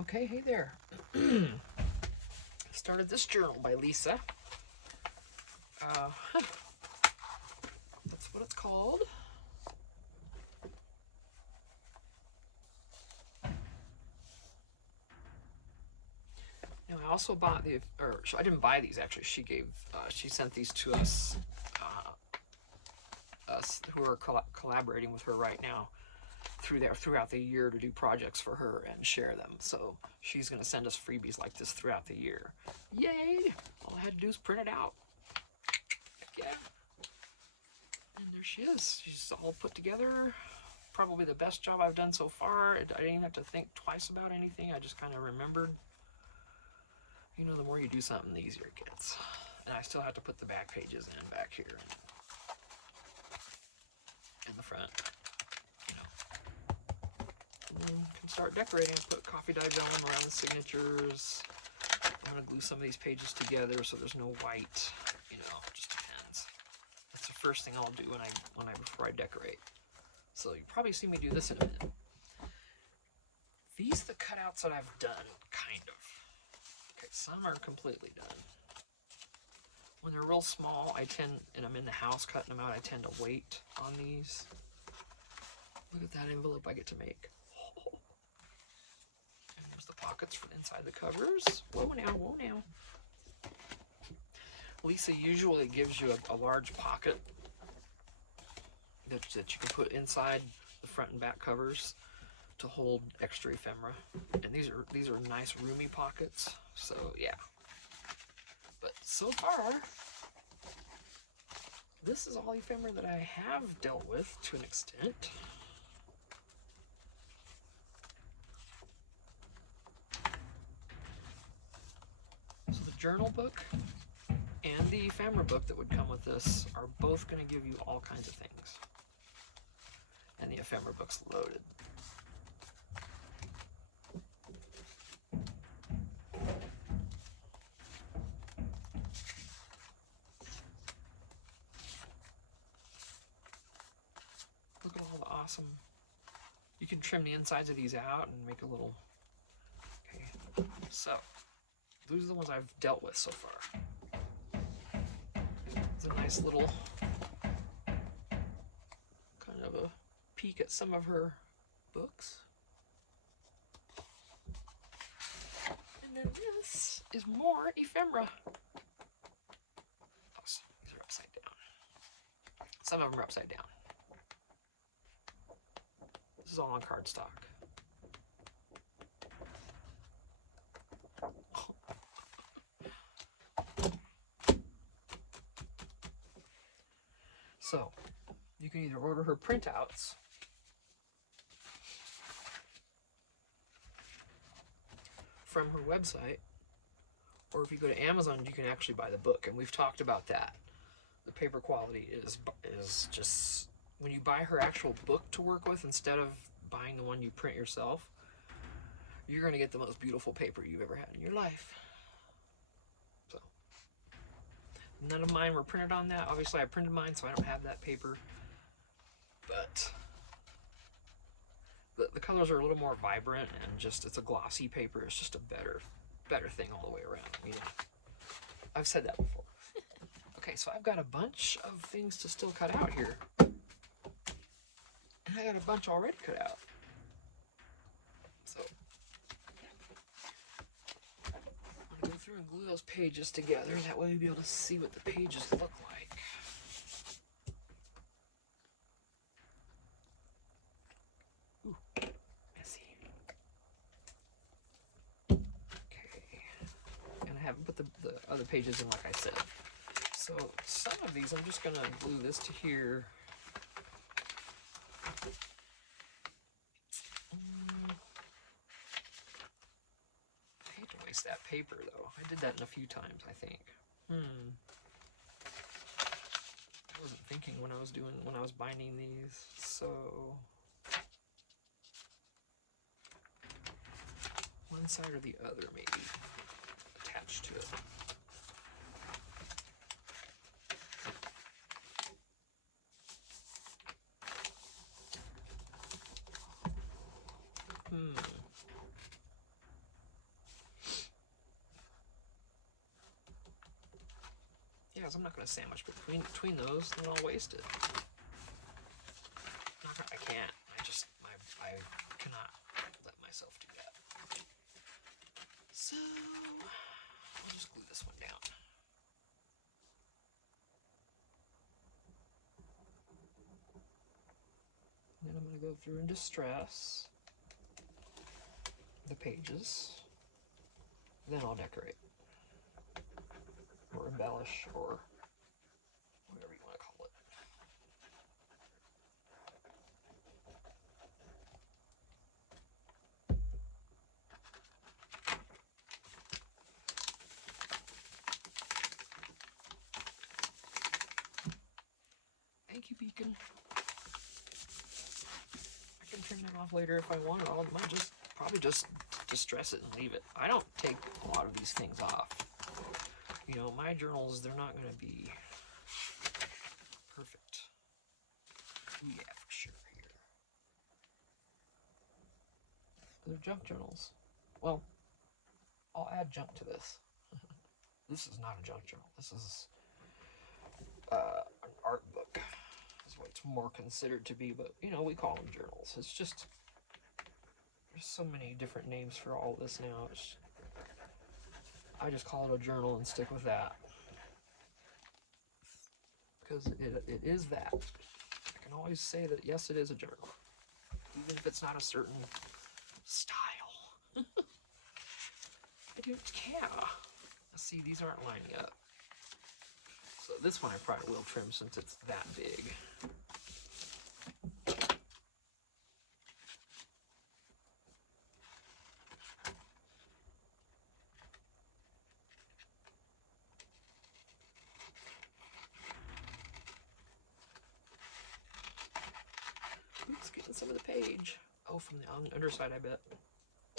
Okay, hey there. Started this journal by Lisa. That's what it's called. Now I also bought I didn't buy these actually. She sent these to us, us who are collaborating with her right now throughout the year to do projects for her and share them. So she's going to send us freebies like this throughout the year. Yay! All I had to do is print it out. Yeah. And there she is. She's all put together. Probably the best job I've done so far. I didn't even have to think twice about anything. I just kind of remembered. You know, the more you do something, the easier it gets. And I still have to put the back pages in back here in the front. You know, and can start decorating. Put coffee dye vellum around the signatures. I'm gonna glue some of these pages together so there's no white. You know, just depends. That's the first thing I'll do before I decorate. So you probably see me do this in a minute. These are the cutouts that I've done, kind of. Okay, some are completely done. When they're real small, and I'm in the house cutting them out, I tend to wait on these. Look at that envelope I get to make. Oh. And there's the pockets for inside the covers. Whoa now, whoa now. Lisa usually gives you a large pocket that you can put inside the front and back covers to hold extra ephemera. And these are nice roomy pockets. So yeah. But so far, this is all ephemera that I have dealt with to an extent. So the journal book and the ephemera book that would come with this are both going to give you all kinds of things. And the ephemera book's loaded. Look at all the awesome. You can trim the insides of these out and make a little. Okay, so those are the ones I've dealt with so far. It's a nice little kind of a peek at some of her books. And then this is more ephemera. Oh, these are upside down. Some of them are upside down. This is all on cardstock. So, you can either order her printouts from her website, or if you go to Amazon, you can actually buy the book, and we've talked about that. The paper quality is just, when you buy her actual book to work with instead of buying the one you print yourself, you're going to get the most beautiful paper you've ever had in your life. So, none of mine were printed on that. Obviously, I printed mine, so I don't have that paper. But the colors are a little more vibrant, and just it's a glossy paper. It's just a better thing all the way around. You know, I've said that before. Okay, so I've got a bunch of things to still cut out here, and I got a bunch already cut out. So I'm gonna go through and glue those pages together. That way we'll be able to see what the pages look like. Ooh, messy. Okay, and I haven't put the other pages in like I said. So some of these I'm just gonna glue this to here. I hate to waste that paper though. I did that in a few times, I think. I wasn't thinking when I was binding these. So one side or the other maybe attached to it. because I'm not going to sandwich between those, then I'll waste it. I can't. I cannot let myself do that. So I'll just glue this one down. Then I'm going to go through and distress the pages. Then I'll decorate or embellish or whatever you want to call it. Thank you, Beacon. I can turn that off later if I want. I might just probably just distress it and leave it. I don't take a lot of these things off. You know, my journals, they're not going to be perfect. Yeah, for sure. Here. They're junk journals. Well, I'll add junk to this. This is not a junk journal. This is an art book. Is what it's more considered to be, but you know, we call them journals. It's just, there's so many different names for all this now. I just call it a journal and stick with that. Because it is that. I can always say that, yes, it is a journal. Even if it's not a certain style. I don't care. See, these aren't lining up. So this one I probably will trim since it's that big. Oops, getting some of the page. Oh, from the on the underside, I bet.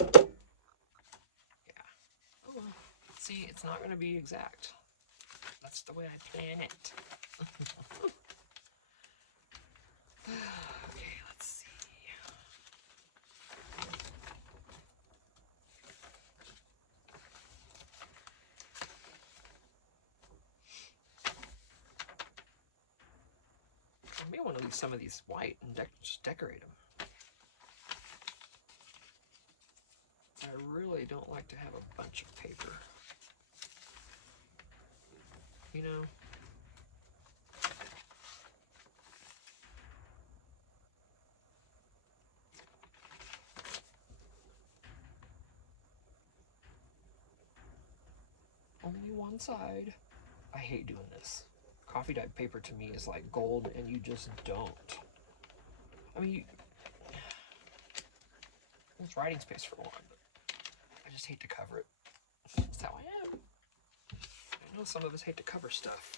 Yeah. Oh well. See, it's not going to be exact. That's the way I plan it. Okay, let's see. I may want to leave some of these white and just decorate them. I really don't like to have a bunch of paper. You know? Only one side. I hate doing this. Coffee dyed paper to me is like gold and you just don't. I mean, it's writing space for one, but I just hate to cover it. That's how I am. I know some of us hate to cover stuff.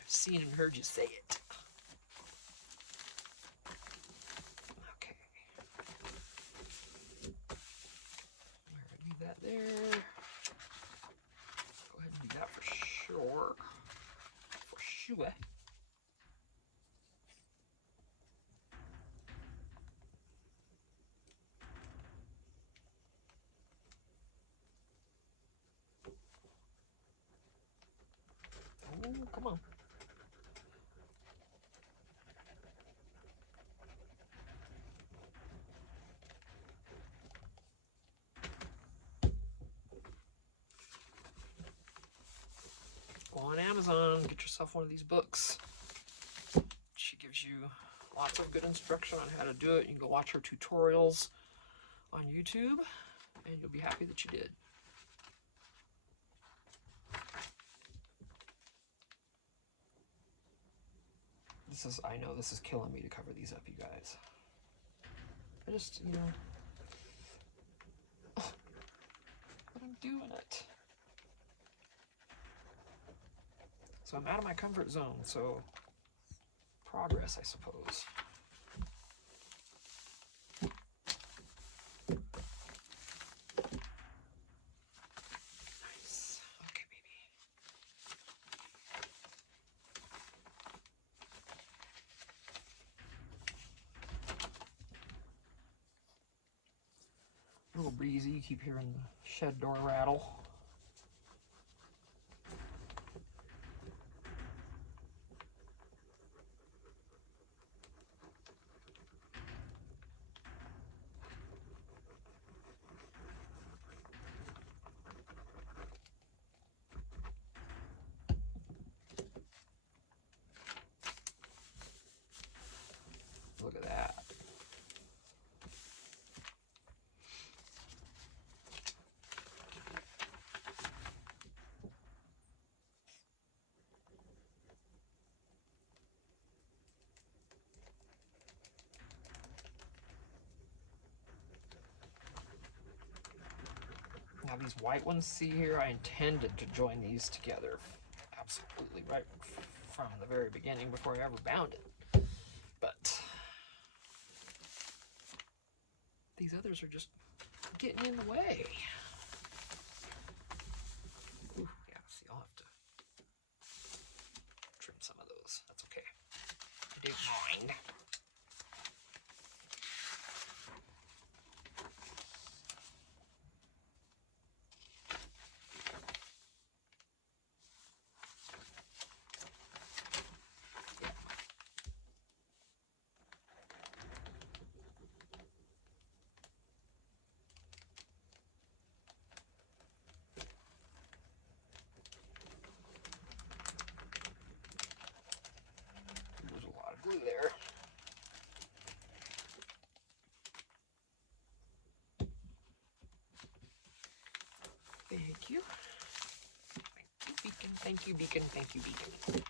I've seen and heard you say it. Okay. All right, leave that there. Go ahead and do that for sure. For sure. Oh, come on. Go on Amazon, get yourself one of these books. She gives you lots of good instruction on how to do it. You can go watch her tutorials on YouTube, and you'll be happy that you did. I know this is killing me to cover these up, you guys. I just, you know, but I'm doing it. So I'm out of my comfort zone, so progress, I suppose. Nice. Okay, baby. A little breezy, you keep hearing the shed door rattle. have these white ones. See here, I intended to join these together. Absolutely, right from the very beginning before I ever bound it. But these others are just getting in the way. Ooh, yeah, see, I'll have to trim some of those. That's okay. I don't mind. There's a lot of glue there. Thank you. Thank you, Beacon. Thank you, Beacon. Thank you, Beacon.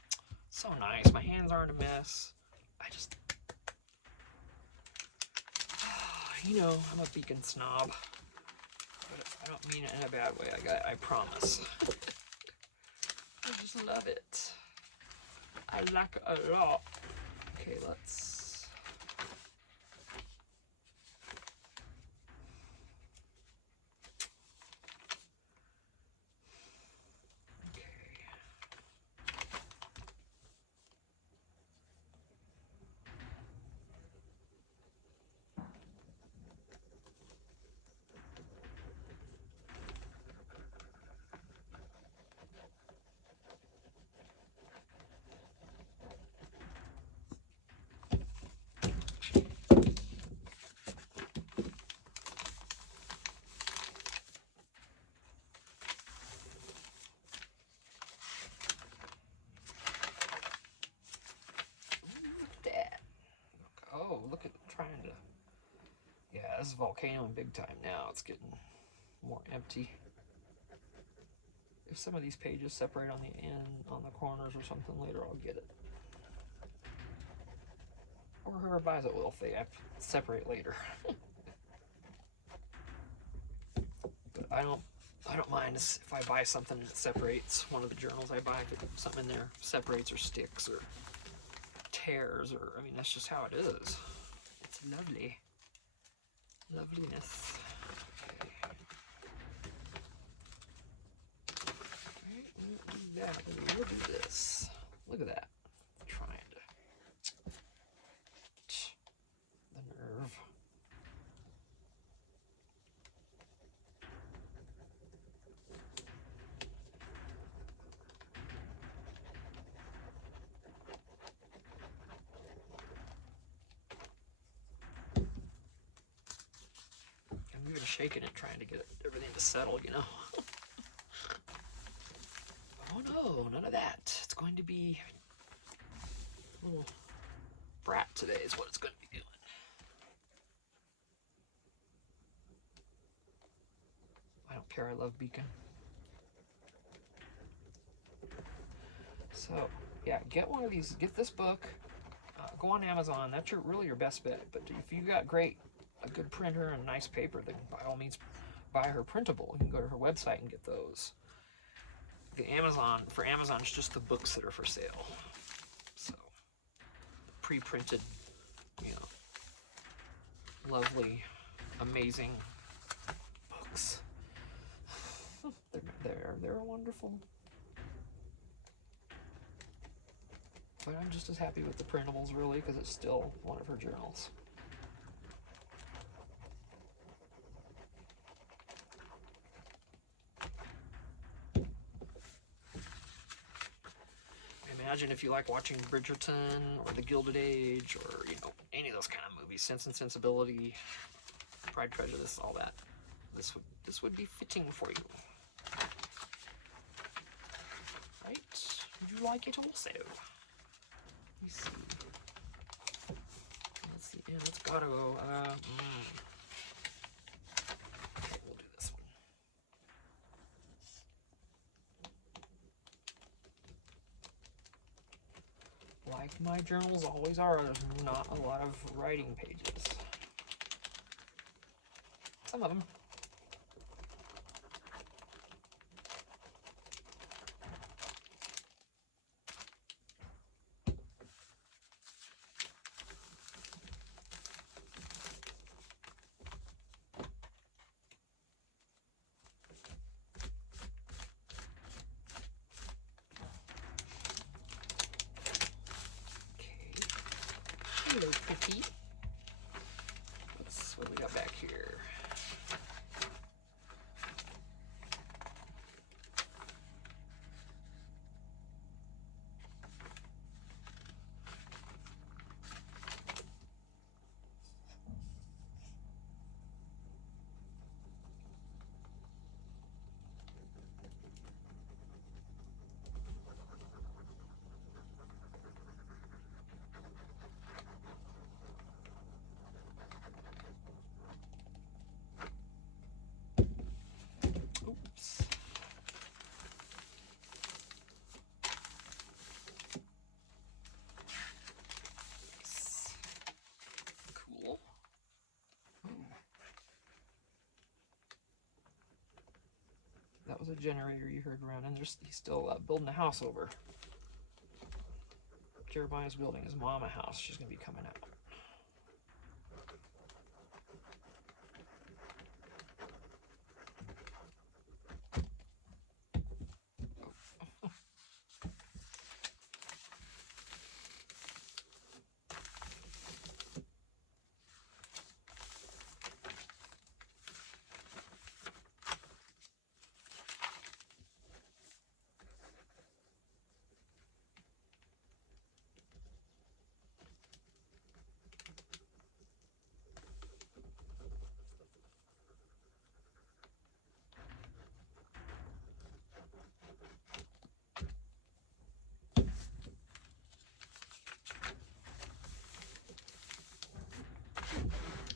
So nice. My hands aren't a mess. I just, you know, I'm a Beacon snob. But I don't mean it in a bad way. I promise. I just love it. I like it a lot. Okay, let's. Oh, look at trying to. Yeah, this is volcanoing big time now. It's getting more empty. If some of these pages separate on the end, on the corners or something later, I'll get it. Or whoever buys it will if they have to separate later. But I don't mind if I buy something that separates. One of the journals I buy, if something in there separates or sticks or tears, or I mean, that's just how it is. It's lovely. Loveliness. Okay. Alright, we won't do that. We'll do this. Look at that. Trying to. The nerve. I'm even shaking it, trying to get everything to settle, you know. Oh no, none of that. It's going to be a little brat today is what it's going to be doing. I don't care, I love Beacon. So, yeah, get one of these, get this book, go on Amazon, that's really your best bet. But if you got a good printer and nice paper, then by all means buy her printable. You can go to her website and get those. For Amazon, it's just the books that are for sale. So, pre-printed, you know, lovely, amazing books. They're wonderful. But I'm just as happy with the printables, really, because it's still one of her journals. Imagine if you like watching Bridgerton or The Gilded Age or, you know, any of those kind of movies, Sense and Sensibility, Pride, Prejudice, all that. This would be fitting for you. Right? Would you like it also? Let me see. Let's see. Yeah, it's gotta go. Okay, we'll do this one. Like my journals always are, there's not a lot of writing pages. Some of them. That was a generator you heard around, and he's still building a house over. Jeremiah's building his mom a house. She's going to be coming out.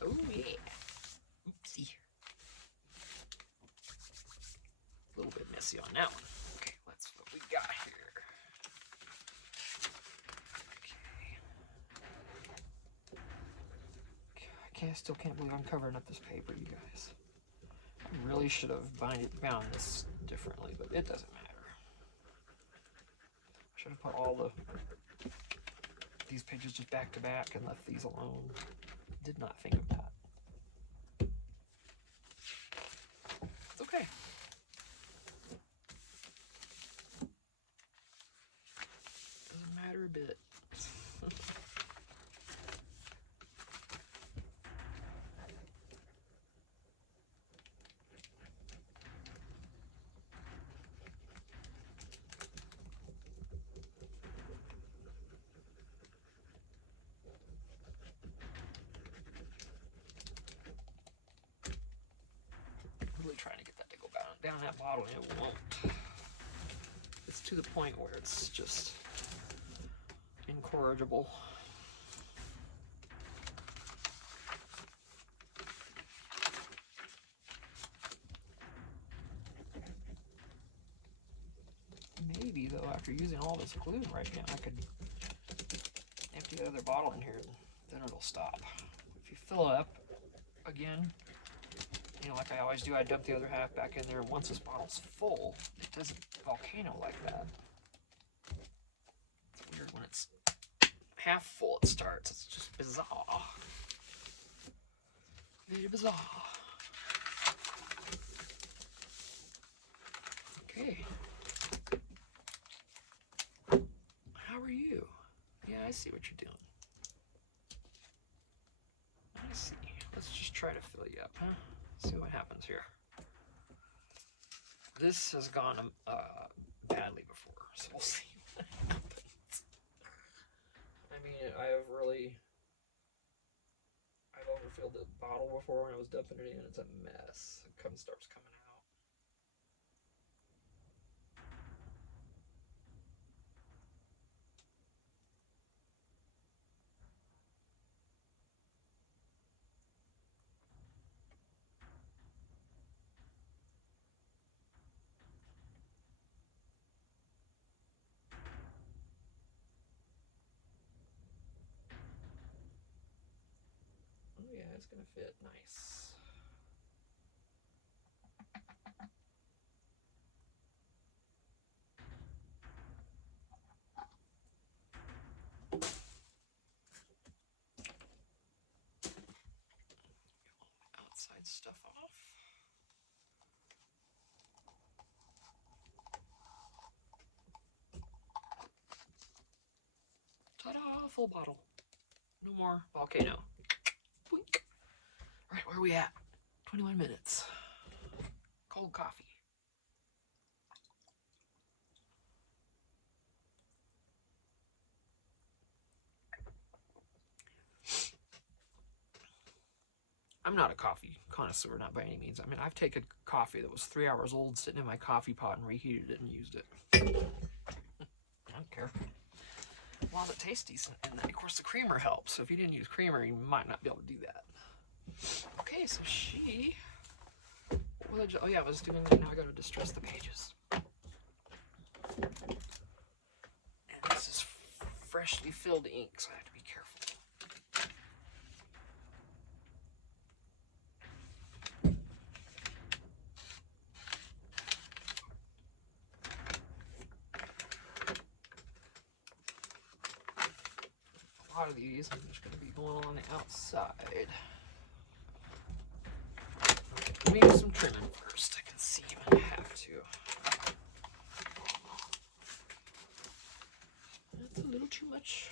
Oh yeah. Oopsie. A little bit messy on that one. Okay, let's what we got here. Okay. I still can't believe I'm covering up this paper, you guys. I really should have bound this differently, but it doesn't matter. I should have put all these pages just back to back and left these alone. Did not think of that. It's okay. Doesn't matter a bit. Really trying to get that to go down that bottle, and it won't. It's to the point where it's just incorrigible. Maybe though, after using all this glue right now, I could empty the other bottle in here, and then it'll stop. If you fill it up again, you know, like I always do, I dump the other half back in there, and once this bottle's full, it doesn't volcano like that. It's weird when it's half full it starts. It's just bizarre. Very bizarre. Okay. How are you? Yeah, I see what you're doing. I see. Let's just try to fill you up, huh? See what happens here. This has gone badly before, so we'll see what happens. I mean, I've overfilled the bottle before when I was dumping it in. It's a mess. It starts coming out. Oh yeah, it's gonna fit nice. Outside stuff off. Ta-da! Full bottle. No more volcano. Boink. All right, where are we at? 21 minutes. Cold coffee. I'm not a coffee connoisseur, not by any means. I mean, I've taken coffee that was 3 hours old sitting in my coffee pot and reheated it and used it. I don't care. As long as it tastes decent. And then, of course, the creamer helps. So if you didn't use creamer, you might not be able to do that. Okay, so she... Oh yeah, I was doing that. Now I gotta distress the pages. And this is freshly filled ink, so I have to be careful. lot of these. I'm just going to be going along the outside. Okay, let me do some trimming first. I can see if I have to. That's a little too much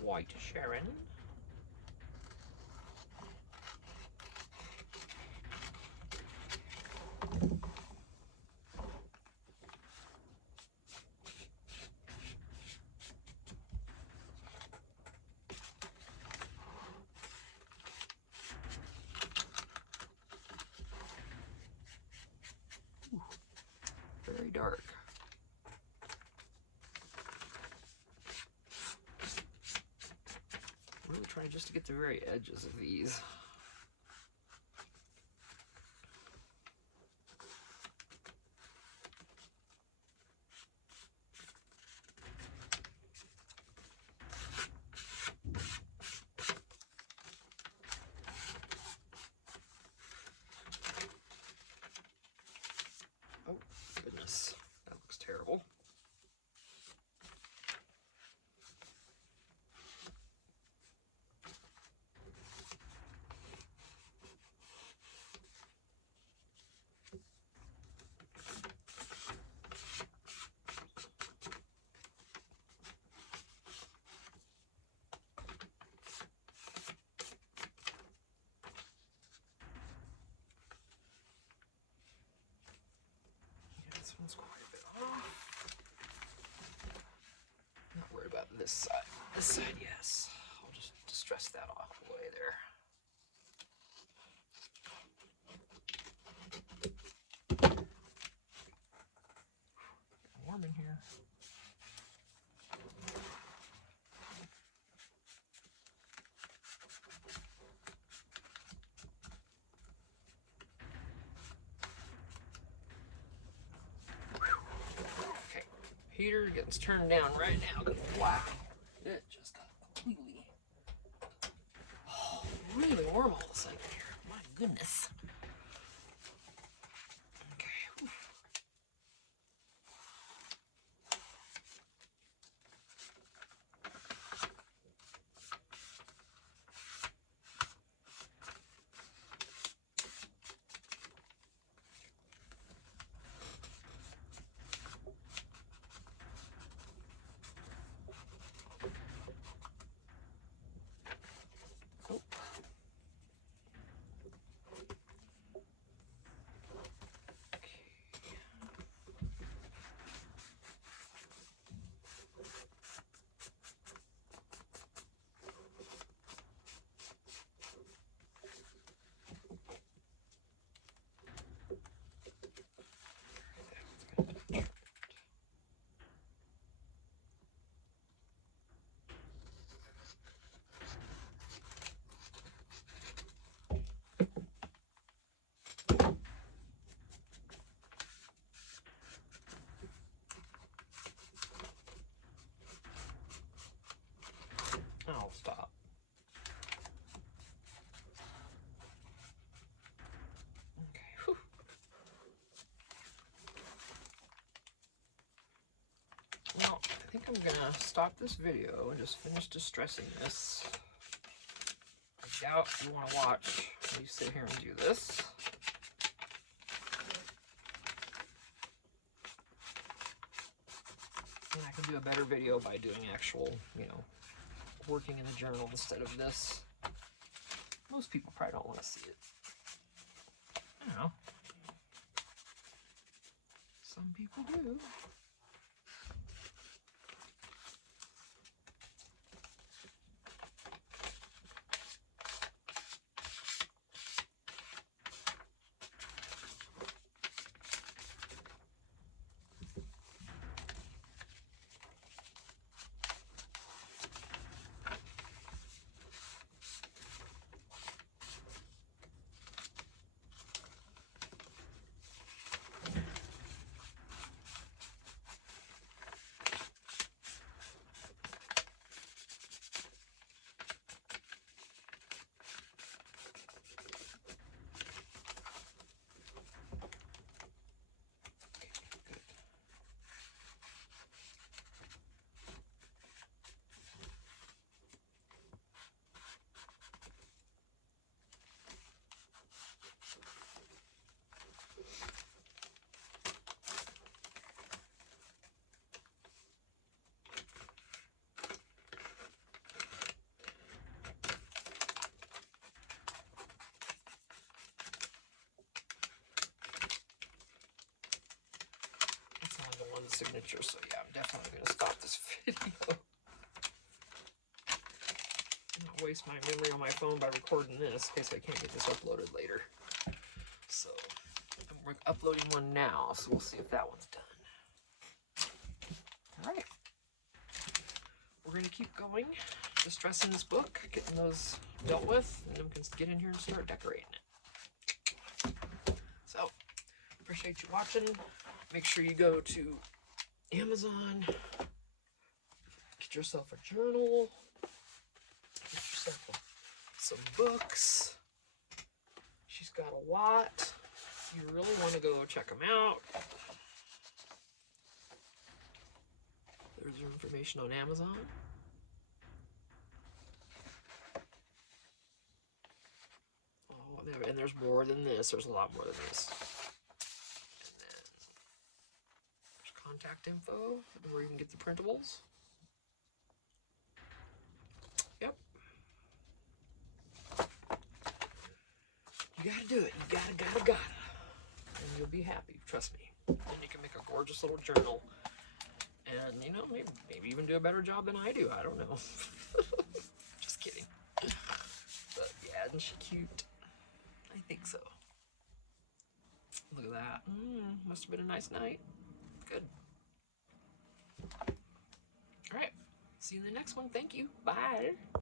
white, Sharon. Very dark. Really trying just to get the very edges of these. Oh, goodness. That looks terrible. This one's quite a bit off. Not worried about this side. This side, yes. I'll just distress that off away there. Warm in here. Okay, heater gets turned down right now. Wow, it just got completely really warm all of a sudden here. My goodness. Okay. Oh. Oh, stop. Okay. Whew. Well, I think I'm gonna stop this video and just finish distressing this. I doubt you want to watch me sit here and do this. And I can do a better video by doing actual, working in a journal instead of this. Most people probably don't want to see it. I don't know. Some people do. signature, so yeah, I'm definitely going to stop this video. Not waste my memory on my phone by recording this in case I can't get this uploaded later. So I'm uploading one now, so we'll see if that one's done. All right, we're going to keep going, distressing this book, getting those dealt with, and then we can get in here and start decorating it. So, appreciate you watching. Make sure you go to Amazon, get yourself a journal, get yourself some books. She's got a lot. You really want to go check them out. There's your information on Amazon. Oh, and there's more than this. There's a lot more than this. And then there's contact info where you can get the printables. Yep. You gotta do it. You gotta. And you'll be happy. Trust me. And you can make a gorgeous little journal. And, you know, maybe even do a better job than I do. I don't know. Just kidding. But, yeah, isn't she cute? I think so. Look at that. Must have been a nice night. Good. All right. See you in the next one. Thank you. Bye.